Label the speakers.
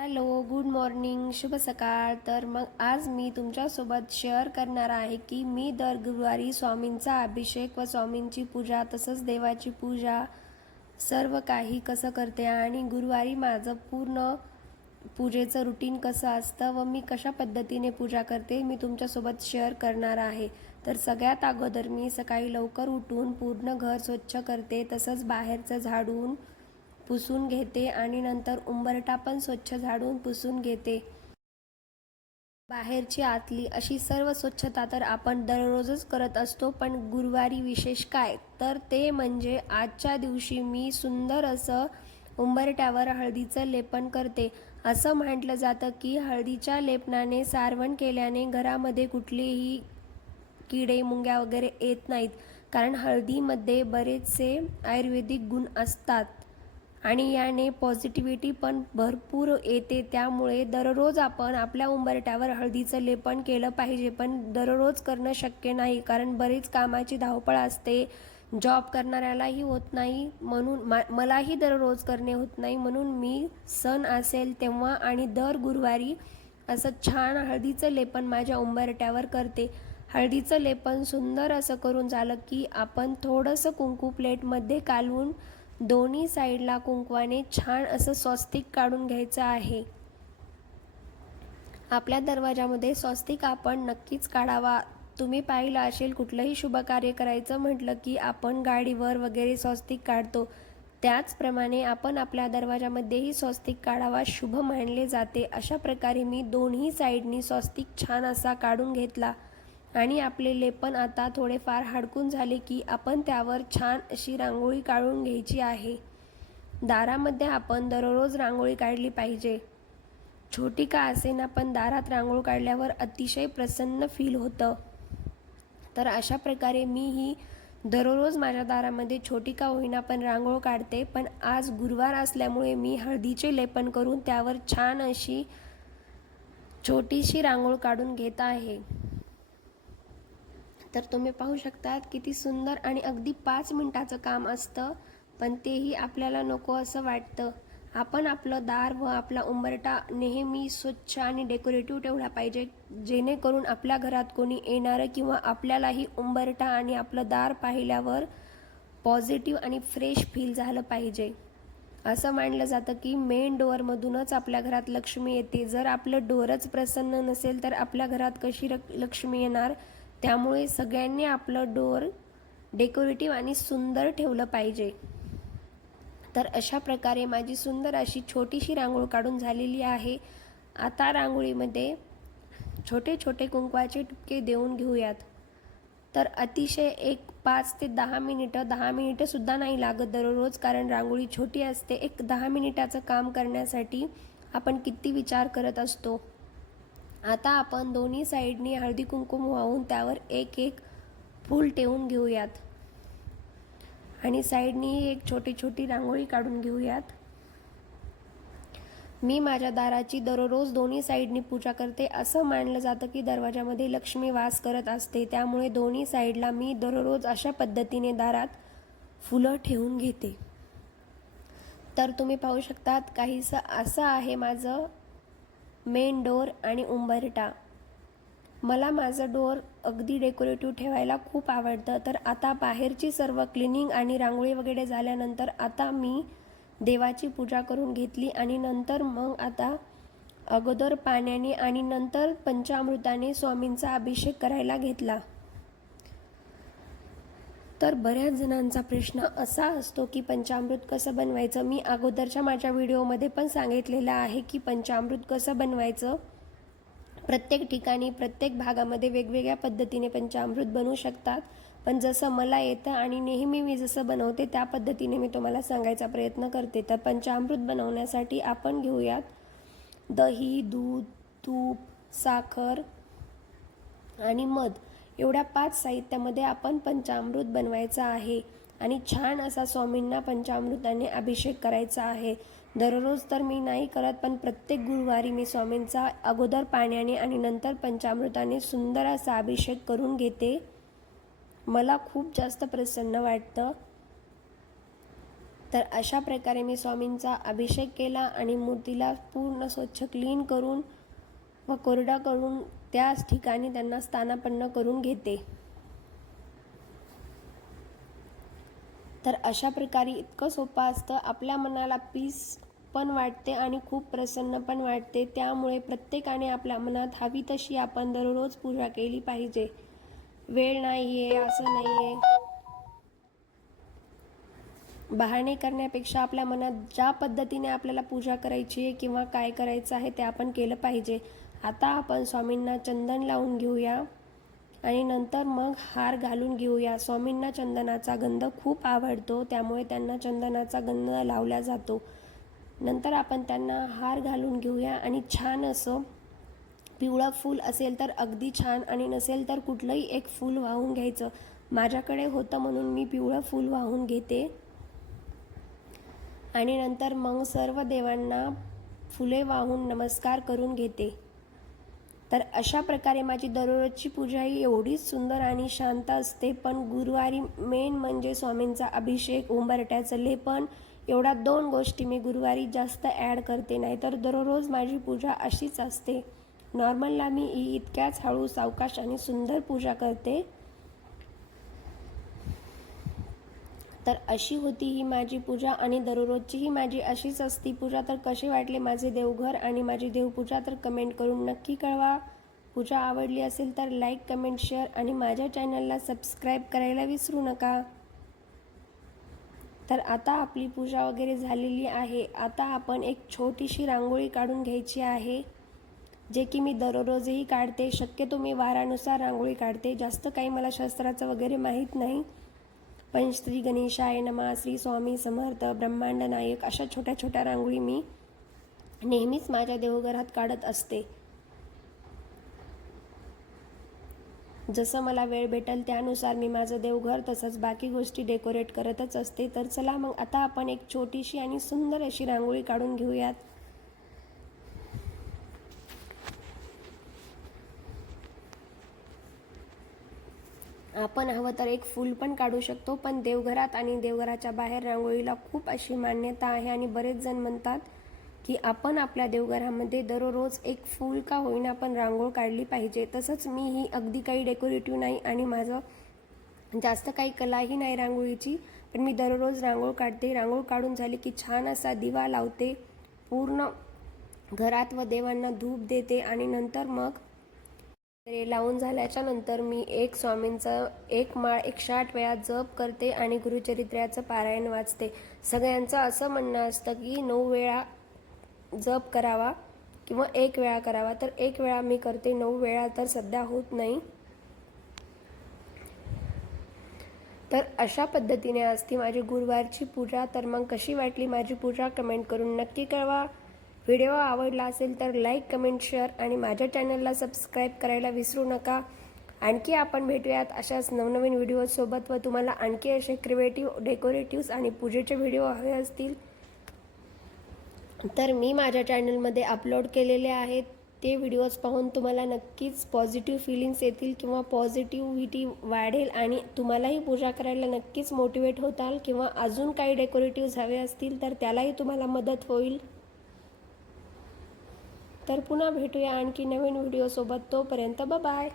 Speaker 1: Hello good morning शुभ सकाळ. तर मग आज मी तुमच्यासोबत शेअर करणार आहे की मी दर गुरुवारी स्वामींचा अभिषेक व स्वामींची पूजा तसंच देवाची पूजा सर्व काही कसं करते आणि गुरुवारी माझं पूर्ण पूजेचं रुटीन कसं असतं व मी कशा पद्धतीने पूजा करते मी तुमच्यासोबत शेअर करणार आहे. तर सगळ्यात अगोदर मी सकाळी लवकर उठून पूर्ण घर स्वच्छ करते तसंच बाहेरचं झाडून पुसून घेते आणि नंतर उंबरटा पण स्वच्छ झाडून पुसून घेते. बाहेरची आतली अशी सर्व स्वच्छता तर आपण दररोजच करत असतो पण गुरुवारी विशेष काय? तर ते म्हणजे आजच्या दिवशी मी सुंदर असं उंबरट्यावर हळदीचं लेपन करते. असं म्हटलं जातं की हळदीच्या लेपनाने सारवण केल्याने घरामध्ये कुठलेही किडे मुंग्या वगैरे येत नाहीत. कारण हळदीमध्ये बरेचसे आयुर्वेदिक गुण असतात. आणि याने पॉझिटिव्हिटी पण भरपूर येते. त्यामुळे दररोज आपण आपल्या उंबरट्यावर हळदीचं लेपन केलं पाहिजे पण दररोज करणं शक्य नाही कारण बरीच कामाची धावपळ असते. जॉब करणाऱ्यालाही होत नाही म्हणून मा मलाही दररोज करणे होत नाही म्हणून मी सण असेल तेव्हा आणि दर गुरुवारी असं छान हळदीचं लेपन माझ्या उंबरट्यावर करते. हळदीचं लेपन सुंदर असं करून झालं की आपण थोडंसं कुंकू प्लेटमध्ये कालवून दोन्ही साईडला कुंकवाने छान असं स्वस्तिक काढून घ्यायचं आहे. आपल्या दरवाजामध्ये स्वस्तिक आपण नक्कीच काढावा. तुम्ही पाहिलं असेल कुठलंही शुभ कार्य करायचं म्हटलं की आपण गाडीवर वगैरे स्वस्तिक काढतो. त्याचप्रमाणे आपण आपल्या दरवाजामध्येही स्वस्तिक काढावा शुभ मानले जाते. अशा प्रकारे मी दोन्ही साईडनी स्वस्तिक छान असा काढून घेतला. आणि आपले लेपन आता थोडेफार हडकून झाले की आपण त्यावर छान अशी रांगोळी काढून घ्यायची आहे. दारामध्ये आपण दररोज रांगोळी काढली पाहिजे. छोटी का असेना पण दारात रांगोळ काढल्यावर अतिशय प्रसन्न फील होतं. तर अशा प्रकारे मी ही दररोज माझ्या दारामध्ये छोटी का होईना पण रांगोळ काढते पण आज गुरुवार असल्यामुळे मी हळदीचे लेपन करून त्यावर छान अशी छोटीशी रांगोळ काढून घेत आहे. तर तुम्ही पाहू शकतात किती सुंदर आणि अगदी पाच मिनटाचं काम असतं पण तेही आपल्याला नको असं वाटतं. आपण आपलं दार व आपला उंबरटा नेहमी स्वच्छ आणि डेकोरेटिव्ह ठेवला पाहिजे जेणेकरून आपल्या घरात कोणी येणारं किंवा आपल्यालाही उंबरटा आणि आपलं दार पाहिल्यावर पॉझिटिव्ह आणि फ्रेश फील झालं पाहिजे. असं मानलं जातं की मेन डोअरमधूनच आपल्या घरात लक्ष्मी येते. जर आपलं डोअरच प्रसन्न नसेल तर आपल्या घरात कशी लक्ष्मी येणार? त्यामुळे सगळ्यांनी आपलं डोअर डेकोरेटिव्ह आणि सुंदर ठेवलं पाहिजे. तर अशा प्रकारे माझी सुंदर अशी छोटीशी रांगोळ काढून झालेली आहे. आता रांगोळीमध्ये छोटे छोटे कुंकवाचे टुपके देऊन घेऊयात. तर अतिशय एक पाच ते दहा मिनिटं दहा मिनिटंसुद्धा नाही लागत दररोज कारण रांगोळी छोटी असते. एक दहा मिनिटाचं काम करण्यासाठी आपण किती विचार करत असतो. आता आपण दोन्ही साईडनी हळदी कुंकुम वाहून त्यावर एक एक फूल ठेवून घेऊयात. आणि साईडनी एक छोटी छोटी रांगोळी काढून घेऊयात. मी माझ्या दाराची दररोज दोन्ही साईडनी पूजा करते. असं मानलं जातं की दरवाजामध्ये लक्ष्मी वास करत असते. त्यामुळे दोन्ही साईडला मी दररोज अशा पद्धतीने दारात फुलं ठेवून घेते. तर तुम्ही पाहू शकतात काहीसं असं आहे माझं मेन डोअर आणि उंबरटा मला माझं डोअर अगदी डेकोरेटिव्ह ठेवायला खूप आवडतं. तर आता बाहेरची सर्व क्लिनिंग आणि रांगोळी वगैरे झाल्यानंतर आता मी देवाची पूजा करून घेतली आणि नंतर मग आता अगोदर पाण्याने आणि नंतर पंचामृताने स्वामींचा अभिषेक करायला घेतला. तर बऱ्याच जणांचा प्रश्न असा असतो की पंचामृत कसं बनवायचं? मी अगोदरच्या माझ्या व्हिडिओमध्ये पण सांगितलेलं आहे की पंचामृत कसं बनवायचं? प्रत्येक ठिकाणी प्रत्येक भागामध्ये वेगवेगळ्या पद्धतीने पंचामृत बनवू शकतात. पण जसं मला येतं आणि नेहमी मी जसं बनवते त्या पद्धतीने मी तुम्हाला सांगायचा प्रयत्न करते. तर पंचामृत बनवण्यासाठी आपण घेऊयात. दही दूध तूप साखर आणि मध. एवढ्या पाच साहित्यामध्ये आपण पंचामृत बनवायचं आहे. आणि छान असा स्वामींना पंचामृताने अभिषेक करायचा आहे. दररोज तर मी नाही करत पण प्रत्येक गुरुवारी मी स्वामींचा अगोदर पाण्याने आणि नंतर पंचामृताने सुंदर असा अभिषेक करून घेते. मला खूप जास्त प्रसन्न वाटतं. तर अशा प्रकारे मी स्वामींचा अभिषेक केला आणि मूर्तीला पूर्ण स्वच्छ क्लीन करून व कोरडा करून त्याच ठिकाणी त्यांना स्थानापन्न करून घेते. तर अशा प्रकारे इतकं सोपं असतं. आपल्या मनाला पीस पण वाटते आणि खूप प्रसन्न पण वाटते. त्यामुळे प्रत्येकाने आपल्या मनात हवी तशी आपण दररोज पूजा केली पाहिजे. वेळ नाही आहे असं नाही आहे बहाणे करण्यापेक्षा आपल्या मनात ज्या पद्धतीने आपल्याला पूजा करायची आहे किंवा काय करायचं आहे ते आपण केलं पाहिजे. आता आपण स्वामींना चंदन लावून घेऊया. आणि नंतर मग हार घालून घेऊया. स्वामींना चंदनाचा गंध खूप आवडतो त्यामुळे त्यांना चंदनाचा गंध लावला जातो. नंतर आपण त्यांना हार घालून घेऊया. आणि छान असं पिवळं फूल असेल तर अगदी छान आणि नसेल तर कुठलंही एक फूल वाहून घ्यायचं. माझ्याकडे होतं म्हणून मी पिवळं फूल वाहून घेते. आणि नंतर मग सर्व देवांना फुले वाहून नमस्कार करून घेते. तर अशा प्रकारे माझी दररोजची पूजा ही एवढीच सुंदर आणि शांत असते. पण गुरुवारी मेन म्हणजे स्वामींचा अभिषेक उंबरट्याचं लेपन एवढ्या दोन गोष्टी मी गुरुवारी जास्त ॲड करते नाही तर दररोज माझी पूजा अशीच असते. नॉर्मलला मी ही इतक्याच हळू सावकाश आणि सुंदर पूजा करते. तर अशी होती ही माझी पूजा आणि दररोजची ही माझी अशीच असती पूजा. तर कशी वाटले माझे देवघर आणि माझी देवपूजा? तर कमेंट करून नक्की कळवा. पूजा आवडली असेल तर लाईक कमेंट शेअर आणि माझ्या चॅनलला सबस्क्राईब करायला विसरू नका. तर आता आपली पूजा वगैरे झालेली आहे. आता आपण एक छोटीशी रांगोळी काढून घ्यायची आहे जे की मी दररोजही काढते. शक्यतो मी वारानुसार रांगोळी काढते. जास्त काही मला शस्त्राचं वगैरे माहीत नाही. पण श्री गणेशाय नमा श्री स्वामी समर्थ ब्रह्मांड नायक अशा छोट्या छोट्या रांगोळी मी नेहमीच माझ्या देवघरात काढत असते. जसं मला वेळ भेटेल त्यानुसार मी माझं देवघर तसंच बाकी गोष्टी डेकोरेट करतच असते. तर चला मग आता आपण एक छोटीशी आणि सुंदर अशी रांगोळी काढून घेऊयात. आपण हवं तर एक फूल पण काढू शकतो पण देवघरात आणि देवघराच्या बाहेर रांगोळीला खूप अशी मान्यता आहे आणि बरेच जण म्हणतात की आपण आपल्या देवघरामध्ये दररोज एक फूल का होईना पण रांगोळ काढली पाहिजे. तसंच मी ही अगदी काही डेकोरेटिव्ह नाही आणि माझं जास्त काही कलाही नाही रांगोळीची पण मी दररोज रांगोळ काढते. रांगोळ काढून झाली की छान असा दिवा लावते. पूर्ण घरात व देवांना धूप देते आणि नंतर मग ते लावून झाल्याच्यानंतर मी एक स्वामींचा एक माळ एकशे आठ वेळा जप करते आणि गुरुचरित्राचं पारायण वाचते. सगळ्यांचं असं म्हणणं असतं की नऊ वेळा जप करावा किंवा एक वेळा करावा तर एक वेळा मी करते नऊ वेळा तर सध्या होत नाही. तर अशा पद्धतीने असती माझी गुरुवारची पूजा तर मग कशी वाटली माझी पूजा कमेंट करून नक्की कळवा. व्हिडिओ आवडला असेल तर लाईक कमेंट शेअर आणि माझ्या चॅनलला सबस्क्राईब करायला विसरू नका. आणखी आपण भेटूयात अशाच नवनवीन व्हिडिओसोबत व तुम्हाला आणखी असे क्रिएटिव्ह डेकोरेटिव्स आणि पूजेचे व्हिडिओ हवे असतील. तर मी माझ्या चॅनलमध्ये अपलोड केलेले आहेत. ते व्हिडिओज पाहून तुम्हाला नक्कीच पॉझिटिव्ह फिलिंग्स येतील किंवा पॉझिटिव्हिटी वाढेल आणि तुम्हालाही पूजा करायला नक्कीच मोटिवेट होताल किंवा अजून काही डेकोरेटिव्ज हवे असतील तर त्यालाही तुम्हाला मदत होईल. तर पुन्हा भेटूया आणखी नवीन व्हिडिओसोबत तोपर्यंत बाय